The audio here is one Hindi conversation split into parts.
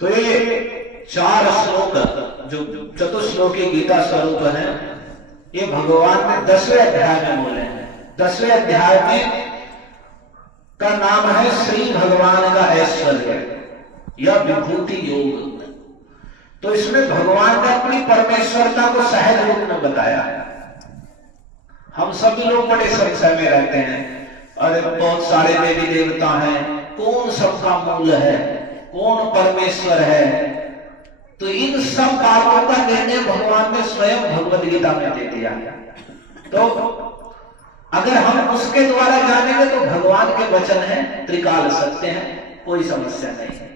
तो ये चार श्लोक जो चतुश्लोकी गीता स्वरूप है, ये भगवान ने 10वें अध्याय में बोले हैं। 10वें अध्याय में का नाम है श्री भगवान का ऐश्वर्य या विभूति योग। तो इसमें भगवान ने अपनी परमेश्वरता को सहज रूप में बताया है। हम सभी लोग बड़े संशय में रहते हैं, अरे बहुत सारे देवी देवता हैं, कौन सबका मूल है, कौन परमेश्वर है। तो इन सब बातों का निर्णय भगवान ने स्वयं भगवद गीता में दे दिया। तो अगर हम उसके द्वारा जानेंगे तो भगवान के वचन हैं, त्रिकाल सत्य हैं, कोई समस्या नहीं है।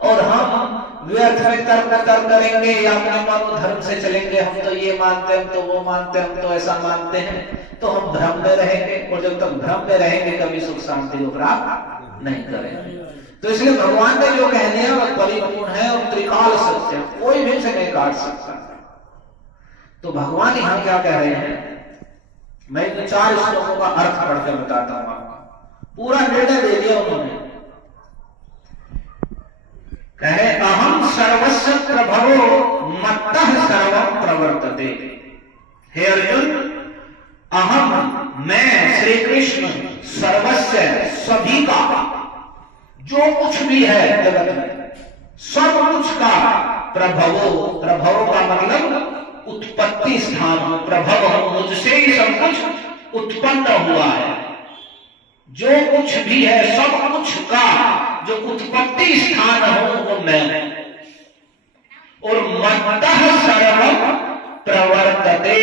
और हम व्यर्थ में तर्क करेंगे या अपने मनोधर्म से चलेंगे, हम तो ये मानते हैं, हम तो वो मानते हैं, हम तो ऐसा मानते हैं, तो हम भ्रम में रहेंगे। और जब तक भ्रम में रहेंगे कभी सुख शांति को प्राप्त नहीं करेंगे। तो इसलिए भगवान ने जो कह दिया वह परिपूर्ण है और त्रिकाल सत्य, कोई भी इसे नहीं काट सकता। तो भगवान यहां क्या कह रहे हैं, मैं इन 4 श्लोकों का अर्थ पढ़कर बताता हूं आपको। पूरा निर्णय दे दिया उन्होंने। कहे अहम सर्वस्व प्रभवो मत्तः सर्वं प्रवर्तते। हे अर्जुन, अहम मैं श्री कृष्ण सर्वस्व सभी का, जो कुछ भी है जगत में सब कुछ का प्रभवो, प्रभवो का मतलब उत्पत्ति स्थान हो। प्रभव मुझसे ही सब कुछ उत्पन्न हुआ है। जो कुछ भी है सब कुछ का जो उत्पत्ति स्थान हो वो मैं हूं। और मत्तः सर्वं प्रवर्तते,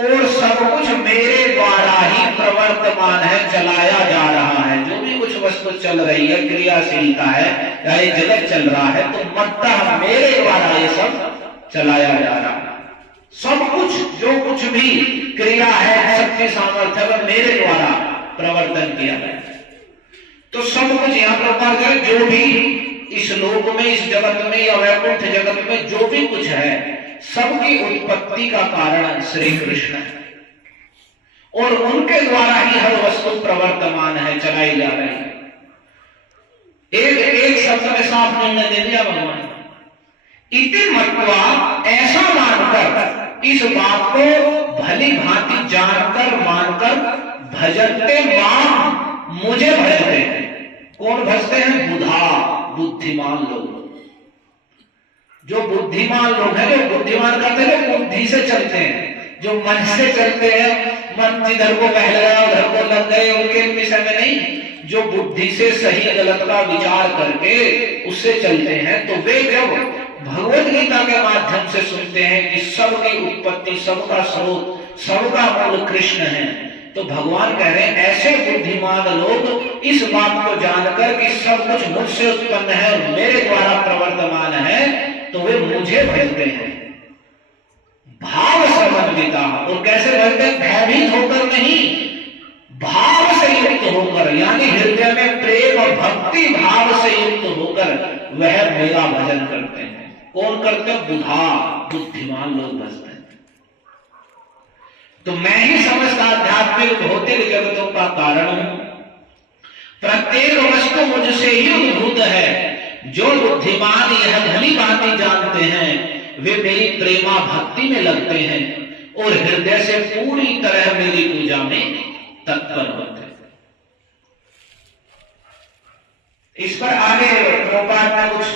और सब कुछ मेरे द्वारा ही प्रवर्तमान है, चलाया जा रहा है। जो भी कुछ वस्तु चल रही है, क्रियाशीलता है, या ये जगत चल रहा है, तो मत्तः मेरे द्वारा ये सब चलाया जा रहा है। सब कुछ जो कुछ भी क्रिया है, शक्ति सामर्थ्य वह मेरे द्वारा प्रवर्तन किया गया। तो सब कुछ यहां पर जो भी इस लोक में, इस जगत में या वैकुंठ जगत में जो भी कुछ है, सबकी उत्पत्ति का कारण श्री कृष्ण है। और उनके द्वारा ही हर वस्तु प्रवर्तमान है, चलाई जा रही है। एक शब्द में साफ निर्णय दे दिया भगवान। इति मत्वा, ऐसा मानकर, इस बात को भली भांति जानकर मानकर, भजते मां, मुझे भजते हैं। कौन भजते हैं? बुधा, बुद्धिमान लोग। जो बुद्धिमान लोग हैं, जो बुद्धिमान करते हैं, बुद्धि से चलते हैं। जो मन से चलते हैं, मन जिधर को बहल गया उधर को लग गए, उनके विषय में नहीं। जो बुद्धि से सही गलत का विचार करके उससे चलते हैं, तो वे जब भगवद गीता के माध्यम से सुनते हैं कि सबकी उत्पत्ति, सबका स्रोत, सबका मूल कृष्ण है, तो भगवान कह रहे हैं ऐसे बुद्धिमान लोग इस बात को जानकर कि सब कुछ मुझसे उत्पन्न है और मेरे द्वारा प्रवर्तमान है, तो वे मुझे भजते हैं। भाव समन्विता, और कैसे भजते हैं? भयभीत होकर नहीं, भाव से युक्त होकर, यानी हृदय में प्रेम और भक्ति भाव से युक्त होकर वह मेरा भजन करते हैं। कौन करते हैं? बुधा, बुद्धिमान लोग भजते हैं। तो मैं ही समस्त आध्यात्मिक भौतिक जगतों का कारण हूं। प्रत्येक वस्तु मुझसे ही उद्भूत है। जो बुद्धिमान यह भली भांति जानते हैं, वे मेरी प्रेमा भक्ति में लगते हैं और हृदय से पूरी तरह मेरी पूजा में तत्पर होते हैं। इस पर आगे प्रभुपाद ने कुछ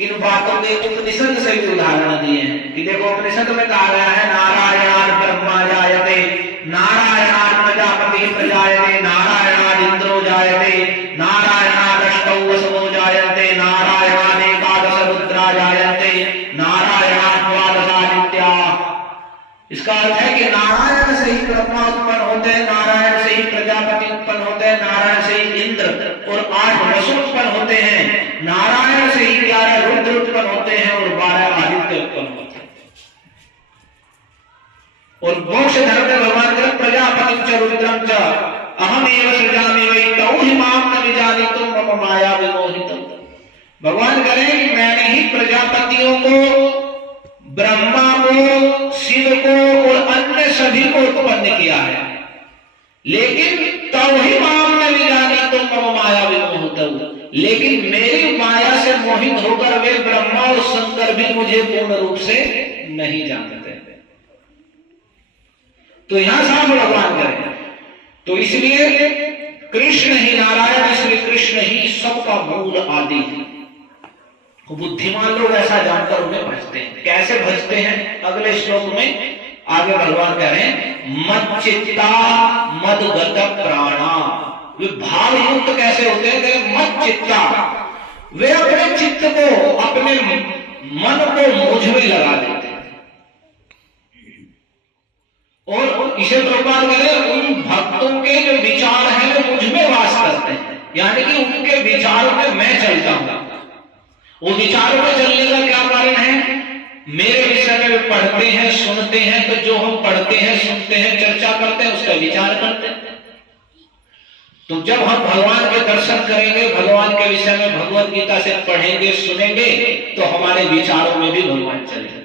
इन बातों के उपनिषद से भी उदाहरण दिए हैं कि देखो, उपनिषद में कहा गया है नारायणात् ब्रह्मा जायते, नारायणात् प्रजापति प्रजायते, नारायणात् इंद्रो जायते, नारायणात् अष्टौ वसवो जायते, नारायणात् एकादश रुद्रा जायते, नारायणात् द्वादशादित्या। इसका अर्थ है कि नारायण से ही ब्रह्मा उत्पन्न होते हैं, नारायण से ही प्रजापति उत्पन्न होते हैं, नारायण से ही इंद्र और 8 वसु उत्पन्न होते हैं, नारायण से ही 11 रुद्र उत्पन्न होते हैं और 12 आदित्य उत्पन्न होते हैं। और मोक्ष धर्म में भगवान का प्रजापति च रुद्रम च अहमेव सृजामि वै तौ हि मां न विजानीतुं मम माया विमोहितम्। भगवान करें कि मैंने ही प्रजापतियों को, ब्रह्मा को, शिव को और अन्य किया है। लेकिन तब ही माम ने जानी तो मम माया विमोहित, लेकिन मेरी माया से मोहित होकर वे ब्रह्मा और शंकर भी मुझे पूर्ण रूप से नहीं जानते। तो यहां साफ भगवान करें, तो इसलिए कृष्ण ही नारायण, श्री कृष्ण ही सबका मूल आदि है। बुद्धिमान लोग ऐसा जानकर उन्हें भजते हैं। कैसे भजते हैं? अगले श्लोक में आगे भगवान कह रहे हैं, मद चित्ता मदगत प्राणा। वे भाव युक्त कैसे होते हैं? मद चित्ता, वे अपने चित्त को, अपने मन को मुझ में लगा देते हैं। और इसे प्रभुपाद कह रहे हैं, उन भक्तों के जो विचार हैं वे मुझ में वास करते हैं, यानी कि उनके विचारों में मैं चलता हूं। वो विचारों में चलने का क्या कारण है? मेरे विषय में वे पढ़ते हैं, सुनते हैं, तो जो हम पढ़ते हैं, सुनते हैं, चर्चा करते हैं, उसका विचार करते हैं। तो जब हम भगवान के दर्शन करेंगे, भगवान के विषय में भगवत गीता से पढ़ेंगे, सुनेंगे, तो हमारे विचारों में भी भगवान चलेंगे।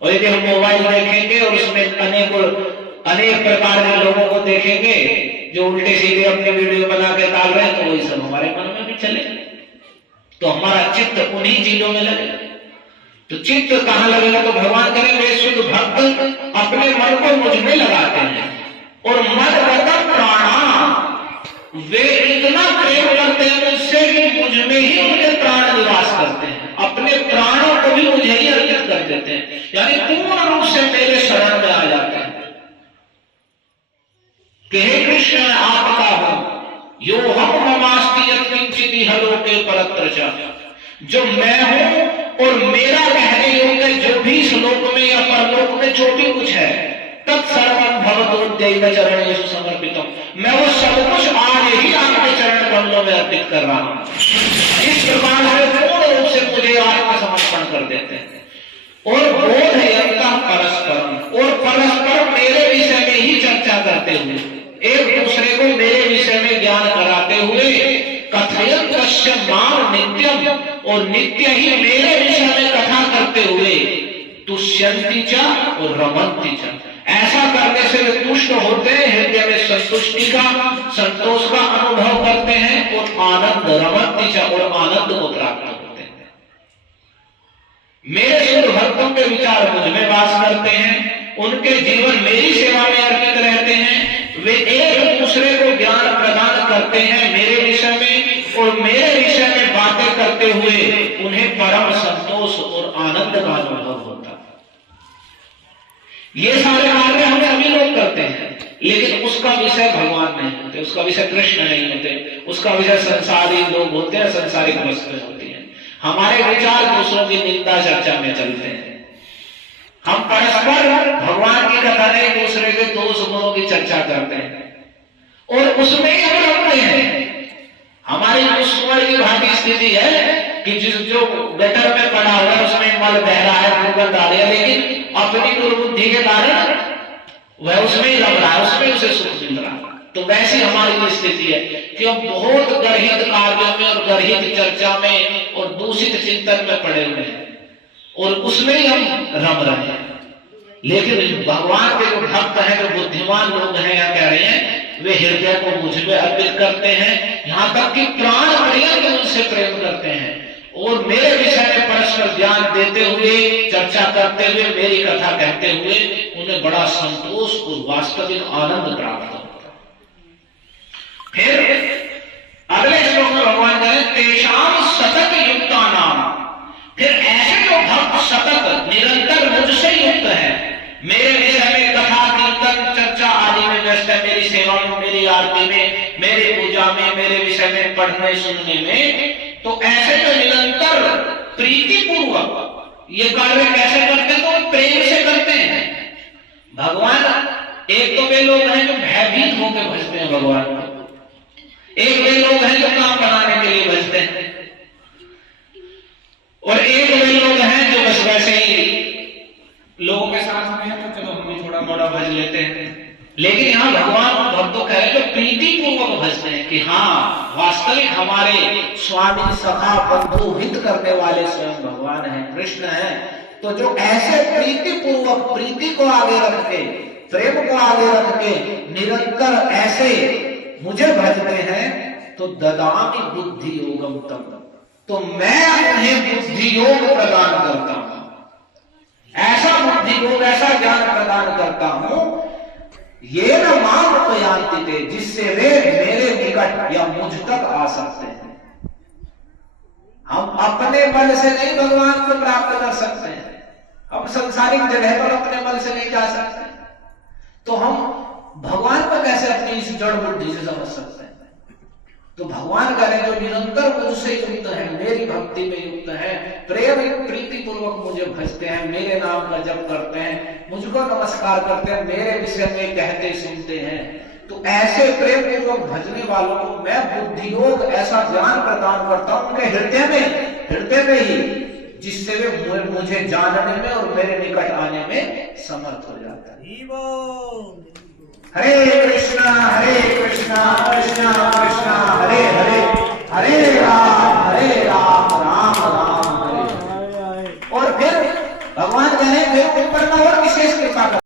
और यदि हम मोबाइल देखेंगे और उसमें अनेक प्रकार के लोगों को देखेंगे जो उल्टे सीधे अपने वीडियो बना के डाल रहे हैं, तो वही सब हमारे मन में भी चलेगा। तो हमारा चित्त उन्हीं चीजों में लगेगा। तो चित्त कहां लगेगा? तो भगवान करेंगे, शुद्ध भक्त अपने मन को मुझ में लगाते हैं। और मन मतलब प्राणा, वे इतना प्रेम करते हैं मुझसे कि मुझ में ही उनके प्राण निवास करते हैं, अपने प्राणों को भी मुझे ही अर्पित कर देते हैं, यानी पूर्ण रूप से मेरे शरण में आ जाते हैं कि हे कृष्ण मैं आपका हूं, यो हम ममास्ति यत्किंचित् इह लोके परत्र च, जो मैं हूं और मेरा कहने योग्य जो भी इस लोक में या परलोक में जो भी कुछ है, तत्सर्वं भवतोद्यैव चरणेषु समर्पितम्, मैं वो सब कुछ आज ही आपके चरण कमलों में अर्पित कर रहा हूं। इस प्रकार से पूर्ण रूप से मुझे आत्मसमर्पण कर देते हैं। और बोधयन्तः परस्परम, और परस्पर मेरे विषय में ही चर्चा करते हुए, एक दूसरे को मेरे विषय में ज्ञान कराते हुए, कथयन्तश्च माम नित्यम, और नित्य ही मेरे विषय में कथा करते हुए, तुष्यन्ति च और रमन्ति च, ऐसा करने से वे तुष्ट होते हैं, हृदय में संतुष्टि का, संतोष का अनुभव करते हैं, और आनंद रमन्ति च, और आनंद को प्राप्त होते हैं। मेरे शुद्ध भक्तों के विचार मुझ में वास करते हैं, उनके जीवन मेरी सेवा में अर्पित रहते हैं, वे एक दूसरे को ज्ञान प्रदान करते हैं मेरे विषय में, और मेरे विषय में बातें करते हुए उन्हें परम संतोष और आनंद का अनुभव होता है। ये सारे कार्य हम सभी लोग करते हैं, लेकिन उसका विषय भगवान नहीं होते, उसका विषय कृष्ण नहीं होते, उसका विषय संसारी लोग होते हैं, संसारिक वस्तुएं होती हैं। हमारे विचार दूसरों की निंदा चर्चा में चलते हैं। हम परस्पर भगवान की कथा नहीं, दूसरे के दोष गुणों की चर्चा करते हैं, और उसमें ही हम रखते हैं। हमारी दुश्मन की भांति स्थिति है कि जो गटर में पड़ा हुआ है उसमें मल बह रहा है, दुर्गंध आ रही है, लेकिन अपनी दुर्बुद्धि के कारण वह उसमें ही लग रहा है, उसमें उसे सुख मिल रहा है। तो वैसी हमारी स्थिति है कि हम बहुत गर्हित कार्यों में और गर्हित चर्चा में और दूषित चिंतन में पड़े हुए हैं, और उसमें ही हम रम रहे हैं। लेकिन भगवान के जो भक्त हैं, जो बुद्धिमान लोग हैं, यहाँ कह रहे हैं, वे हृदय को मुझ में अर्पित करते हैं, यहां तक कि प्राण पर्यंत उनसे प्रेम करते हैं, और मेरे विषय में परस्पर ज्ञान देते हुए, चर्चा करते हुए, मेरी कथा कहते हुए उन्हें बड़ा संतोष और वास्तविक आनंद प्राप्त होता है। फिर अगले श्लोक में भगवान कहें, तेषाम सतत युक्तानाम, फिर ऐसे जो भक्त सतत निरंतर मुझसे युक्त है, मेरे विषय में कथा कीर्तन चर्चा आदि में व्यस्त है, मेरी सेवा में, मेरी आरती में, मेरी पूजा में, मेरे विषय में पढ़ने सुनने में, तो ऐसे जो निरंतर प्रीति पूर्वक ये कार्य कैसे करते हैं? तो प्रेम से करते हैं। भगवान, एक तो वे लोग हैं जो भयभीत होकर भजते हैं भगवान को, एक वे लोग हैं जो काम बनाने के लिए भजते हैं, और एक वे लोग हैं जो बस वैसे ही लोगों के साथ में है तो चलो हम भी थोड़ा मोड़ा भज लेते हैं। लेकिन यहाँ भगवान भक्तों कह रहे जो प्रीति पूर्वक भजते हैं कि हाँ, वास्तविक हमारे स्वामी सखा बंधु हित करने वाले स्वयं भगवान है, कृष्ण है। तो जो ऐसे प्रीति पूर्वक प्रीति को आगे रख के, प्रेम को वाले रख के निरंतर ऐसे मुझे भजते हैं तो ददामि बुद्धि योगम तम, तो मैं उन्हें बुद्धि योग प्रदान करता हूं, ऐसा बुद्धि योग, ऐसा ज्ञान प्रदान करता हूं, ये न माम उपयांति ते, जिससे वे मेरे निकट या मुझ तक आ सकते हैं। हम अपने बल से नहीं भगवान को प्राप्त कर सकते हैं, हम संसारिक जगह पर अपने बल से नहीं जा सकते, तो हम भगवान को कैसे अपनी इस जड़ बुद्धि से समझ सकते हैं। तो भगवान करें जो निरंतर मुझसे युक्त है, मेरी भक्ति में युक्त है, प्रेम प्रीति पूर्वक मुझे भजते हैं, मेरे नाम का जप करते हैं, मुझको नमस्कार करते हैं, मेरे विषय में कहते सुनते हैं, तो ऐसे प्रेम पूर्वक भजने वालों को मैं बुद्धि योग ऐसा ज्ञान प्रदान करता हूं उनके हृदय में ही, जिससे वे मुझे जानने में और मेरे निकट आने में समर्थ हो जाता है। हरे कृष्णा कृष्णा कृष्णा हरे हरे, हरे राम राम राम हरे। और फिर भगवान कहें फिर ऊपर और विशेष कृपा